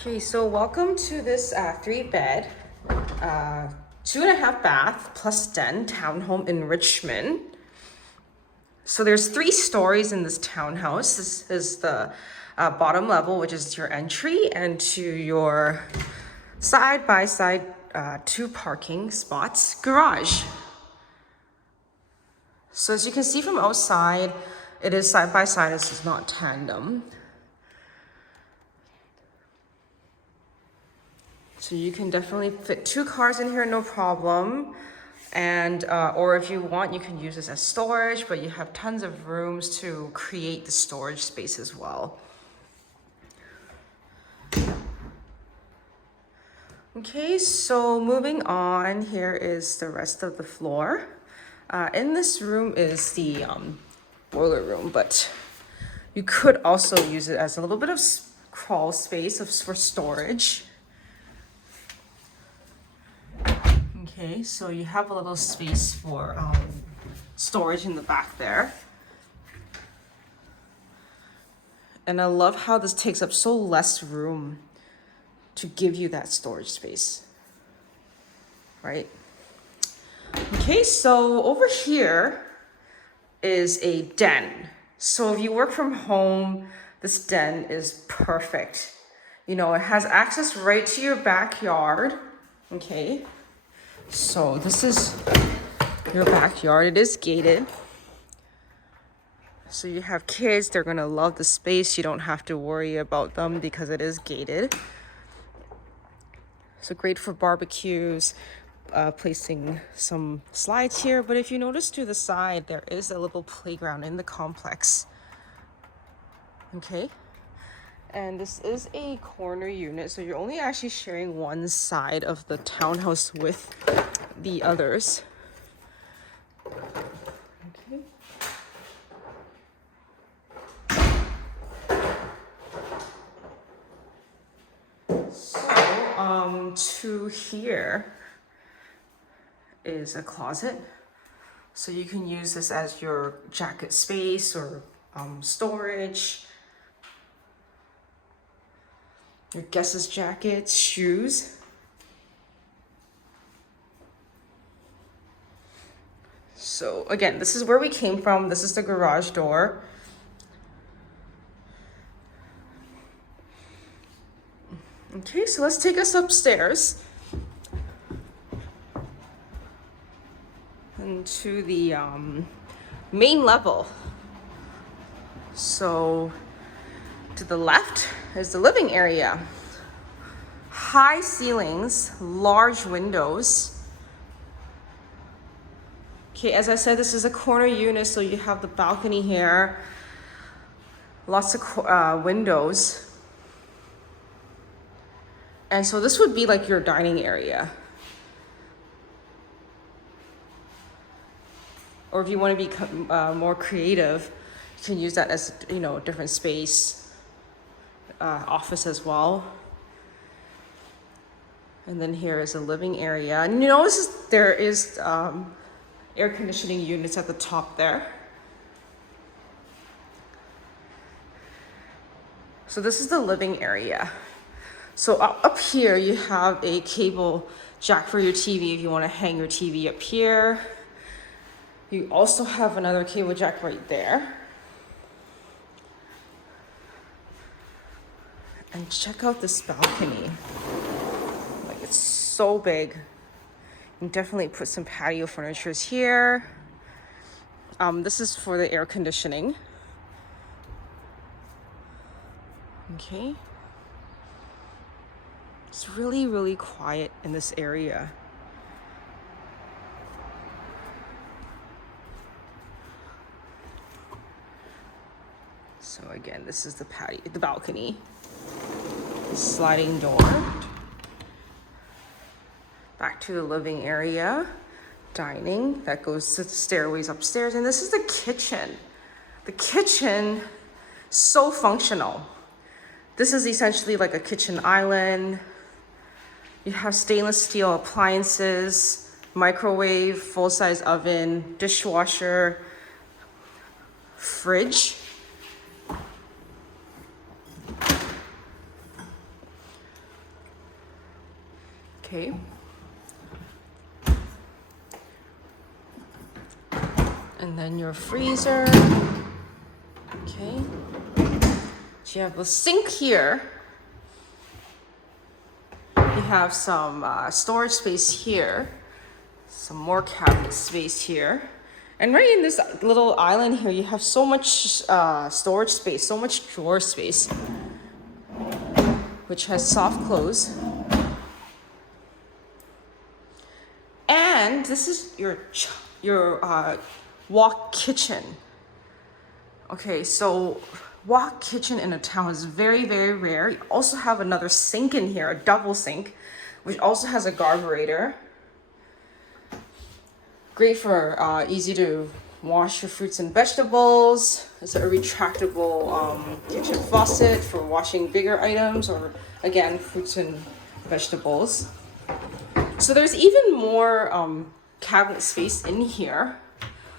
Okay, so welcome to this 3-bed, 2.5 bath plus den townhome in Richmond. So there's 3 stories in this townhouse. This is the bottom level, which is your entry, and to your side-by-side 2 parking spots garage. So as you can see from outside, it is side-by-side, this is not tandem. So you can definitely fit 2 cars in here, no problem. And, or if you want, you can use this as storage, but you have tons of rooms to create the storage space as well. Okay, so moving on, here is the rest of the floor. In this room is the boiler room, but you could also use it as a little bit of crawl space for storage. Okay, so you have a little space for storage in the back there. And I love how this takes up so less room to give you that storage space, right? Okay, so over here is a den. So if you work from home, this den is perfect. You know, it has access right to your backyard, okay? So this is your backyard. It is gated. So you have kids, they're gonna love the space. You don't have to worry about them because it is gated. So great for barbecues, placing some slides here. But if you notice to the side, there is a little playground in the complex. Okay. And this is a corner unit, so you're only actually sharing one side of the townhouse with the others. Okay. So, to here is a closet. So you can use this as your jacket space or storage. Your guests' jackets, shoes. So again, this is where we came from. This is the garage door. Okay, so let's take us upstairs. And to the main level. So to the left is the living area. High ceilings, large windows. Okay, as I said, this is a corner unit, so you have the balcony here. Lots of windows. And so this would be like your dining area. Or if you want to be more creative, you can use that as, you know, a different space. Office as well. And then here is a living area. And you notice there is air conditioning units at the top there. So this is the living area. So up here you have a cable jack for your TV if you want to hang your TV up here. You also have another cable jack right there. And check out this balcony. Like, it's so big. You can definitely put some patio furniture here. This is for the air conditioning. Okay. It's really, really quiet in this area. So again, this is the patio, the balcony. Sliding door. Back to the living area. Dining that goes to the stairways upstairs. And this is the kitchen. The kitchen, so functional. This is essentially like a kitchen island. You have stainless steel appliances, microwave, full-size oven, dishwasher, fridge. Okay. And then your freezer. Okay. So you have a sink here. You have some storage space here. Some more cabinet space here. And right in this little island here, you have so much storage space, so much drawer space, which has soft close. And this is your WOK kitchen. Okay, so WOK kitchen in a town is very, very rare. You also have another sink in here, a double sink, which also has a carburetor. Great for easy to wash your fruits and vegetables. It's a retractable kitchen faucet for washing bigger items or, again, fruits and vegetables. So there's even more cabinet space in here.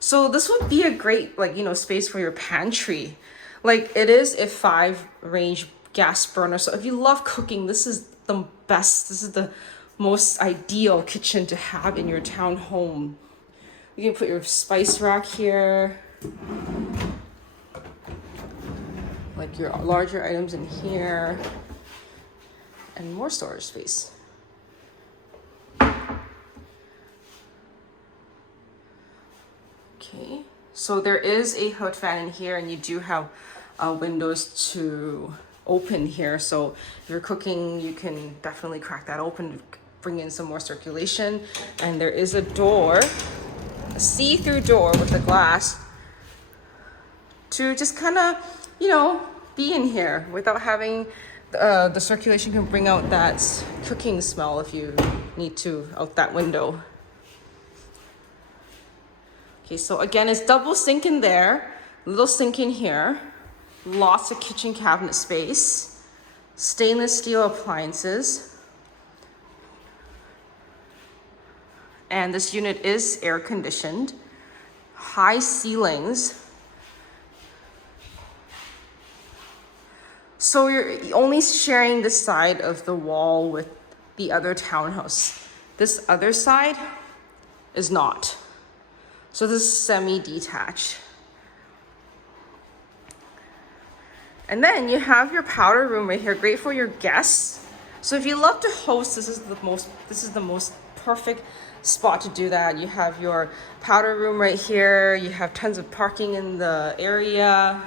So this would be a great, like, you know, space for your pantry. Like, it is a 5-range gas burner. So if you love cooking, this is the best. This is the most ideal kitchen to have in your town home. You can put your spice rack here. Like your larger items in here. And more storage space. Okay, so there is a hood fan in here, and you do have windows to open here. So if you're cooking, you can definitely crack that open to bring in some more circulation. And there is a door, a see-through door with a glass to just kind of, you know, be in here without having the circulation can bring out that cooking smell if you need to out that window. Okay, so again, it's double sink in there, little sink in here, lots of kitchen cabinet space, stainless steel appliances. And this unit is air conditioned, high ceilings. So you're only sharing this side of the wall with the other townhouse. This other side is not. So this is semi-detached. And then you have your powder room right here, great for your guests. So if you love to host, this is the most perfect spot to do that. You have your powder room right here. You have tons of parking in the area.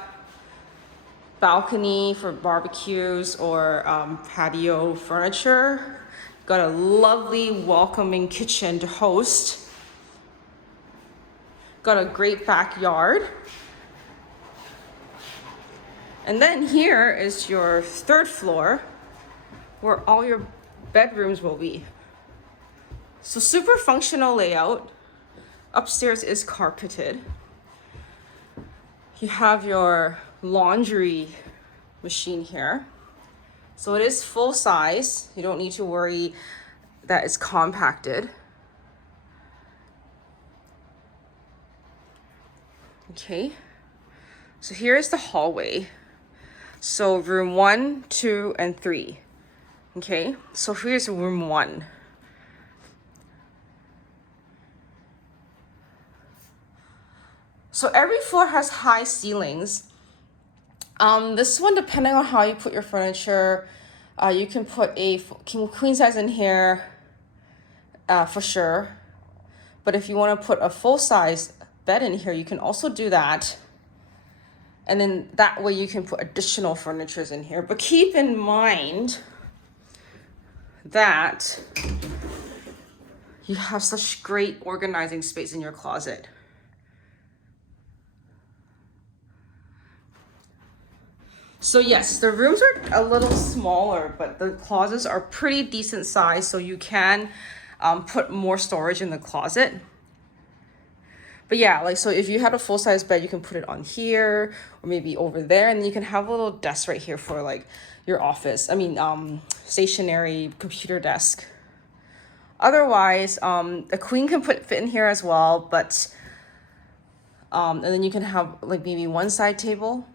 Balcony for barbecues or patio furniture. Got a lovely welcoming kitchen to host. Got a great backyard. And then here is your third floor where all your bedrooms will be. So super functional layout. Upstairs is carpeted. You have your laundry machine here. So it is full size. You don't need to worry that it's compacted. Okay, so here is the hallway. So room 1, 2, and 3. Okay, so here's room 1. So every floor has high ceilings. This one, depending on how you put your furniture, you can put a queen size in here for sure. But if you want to put a full size bed in here, you can also do that. And then that way you can put additional furnitures in here. But keep in mind that you have such great organizing space in your closet. So yes, the rooms are a little smaller, but the closets are pretty decent size, so you can put more storage in the closet. But yeah, like, so if you had a full-size bed, you can put it on here or maybe over there, and then you can have a little desk right here for like your office. Stationary computer desk. Otherwise, a queen can fit in here as well, but and then you can have like maybe one side table.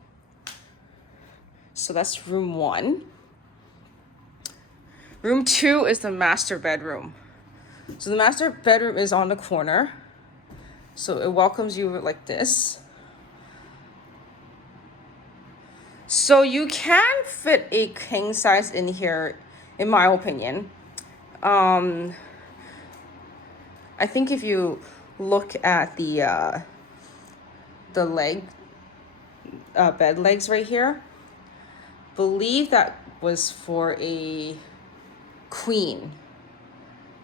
So that's room 1. Room 2 is the master bedroom. So the master bedroom is on the corner. So it welcomes you like this. So you can fit a king size in here, in my opinion. I think if you look at the bed legs right here, believe that was for a queen.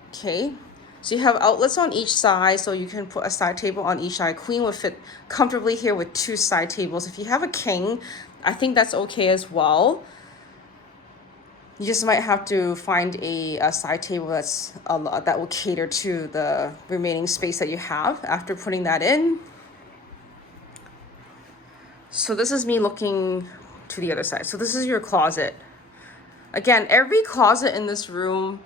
Okay, so you have outlets on each side, so you can put a side table on each side. Queen would fit comfortably here with 2 side tables. If you have a king, I think that's okay as well. You just might have to find a side table that will cater to the remaining space that you have after putting that in. So this is me looking to the other side. So this is your closet. Again, every closet in this room,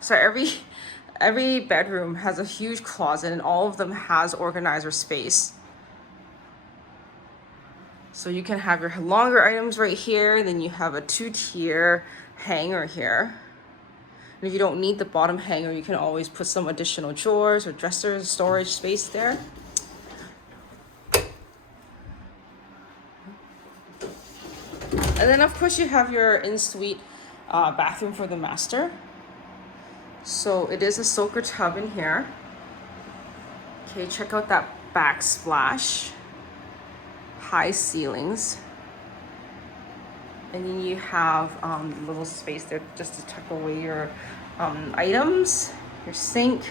so every bedroom has a huge closet, and all of them has organizer space. So you can have your longer items right here, then you have a 2-tier hanger here. And if you don't need the bottom hanger, you can always put some additional drawers or dressers, storage space there. And then of course you have your in-suite bathroom for the master. So it is a soaker tub in here. Okay, check out that backsplash. High ceilings. And then you have a little space there just to tuck away your items, your sink.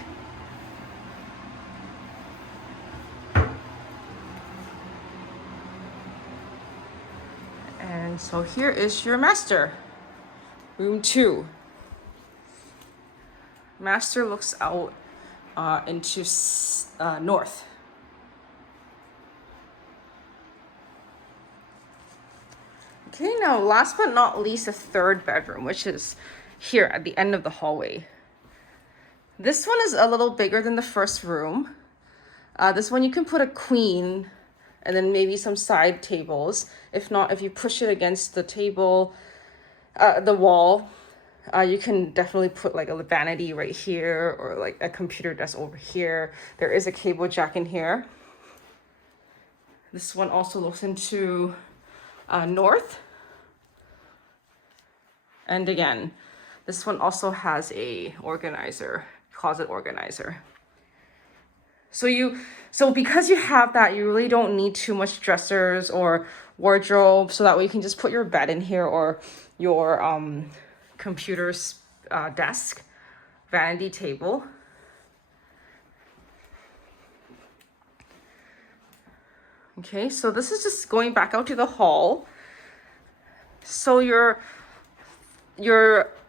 And so here is your master, room 2. Master looks out into north. Okay, now last but not least, the 3rd bedroom, which is here at the end of the hallway. This one is a little bigger than the first room. This one you can put a queen and then maybe some side tables. If not, if you push it against the table, the wall, you can definitely put like a vanity right here or like a computer desk over here. There is a cable jack in here. This one also looks into north. And again, this one also has a organizer, closet organizer. So because you have that, you really don't need too much dressers or wardrobe, so that way you can just put your bed in here or your computer's desk, vanity table. Okay, so this is just going back out to the hall. So your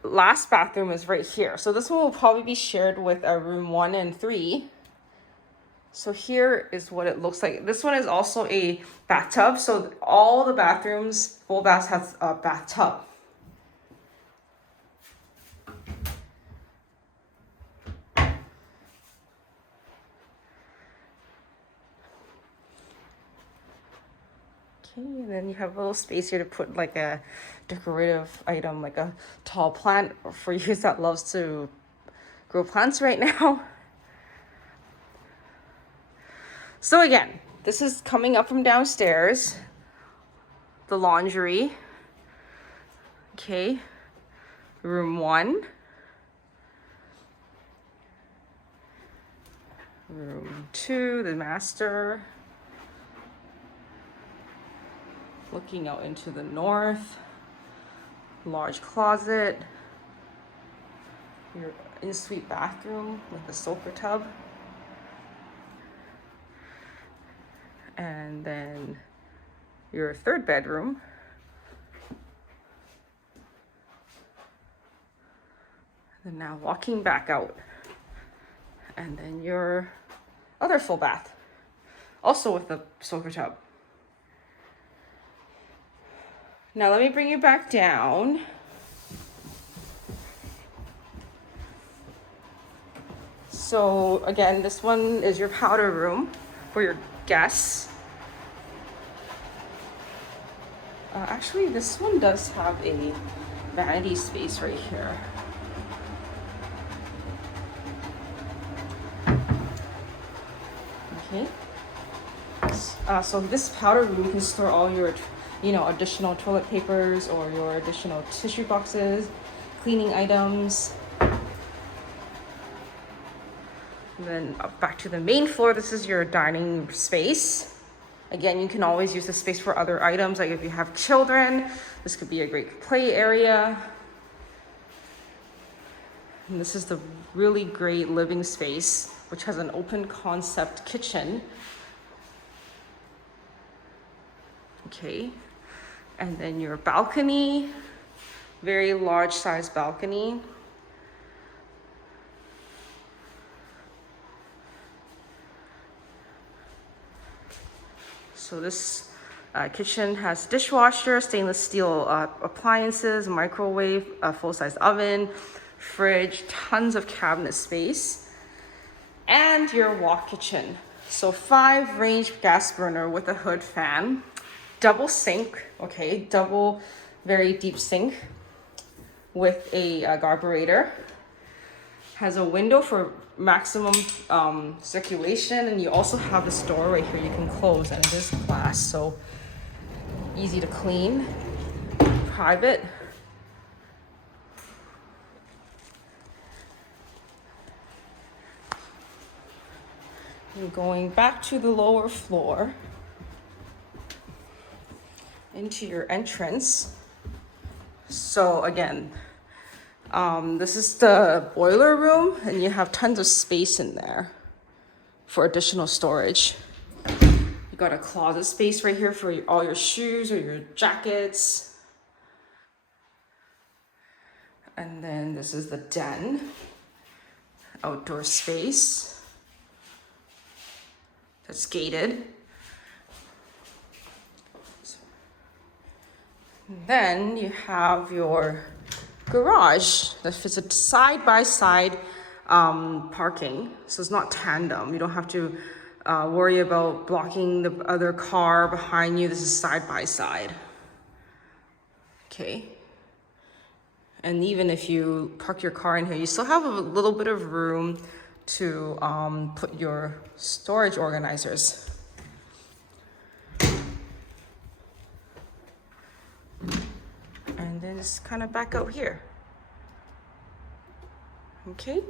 last bathroom is right here. So this one will probably be shared with room 1 and 3. So here is what it looks like. This one is also a bathtub. So all the bathrooms, full baths, has a bathtub. Okay, and then you have a little space here to put like a decorative item, like a tall plant for you that loves to grow plants right now. So again, this is coming up from downstairs, the laundry. Okay, room 1. Room 2, the master. Looking out into the north, large closet, your in-suite bathroom with the soaker tub, and then your 3rd bedroom. And now walking back out, and then your other full bath, also with the soaker tub. Now let me bring you back down. So again, this one is your powder room for your guests. Actually, this one does have a vanity space right here. Okay. So this powder room, you can store all your, additional toilet papers or your additional tissue boxes, cleaning items. And then up back to the main floor, this is your dining space. Again, you can always use this space for other items, like if you have children, this could be a great play area. And this is the really great living space, which has an open concept kitchen. Okay, and then your balcony, very large size balcony. So this kitchen has dishwasher, stainless steel appliances, microwave, a full-size oven, fridge, tons of cabinet space, and your wok kitchen. So 5-range gas burner with a hood fan, double sink, okay, double very deep sink with a carburetor. Has a window for maximum circulation, and you also have this door right here you can close, and it is glass, so easy to clean, private. And going back to the lower floor into your entrance. So again, this is the boiler room, and you have tons of space in there for additional storage. You got a closet space right here for all your shoes or your jackets. And then this is the den, outdoor space that's gated. Then you have your garage that fits a side-by-side parking, so it's not tandem. You don't have to worry about blocking the other car behind you. This is side-by-side. Okay. And even if you park your car in here, you still have a little bit of room to put your storage organizers. And then it's kind of back out here. Okay.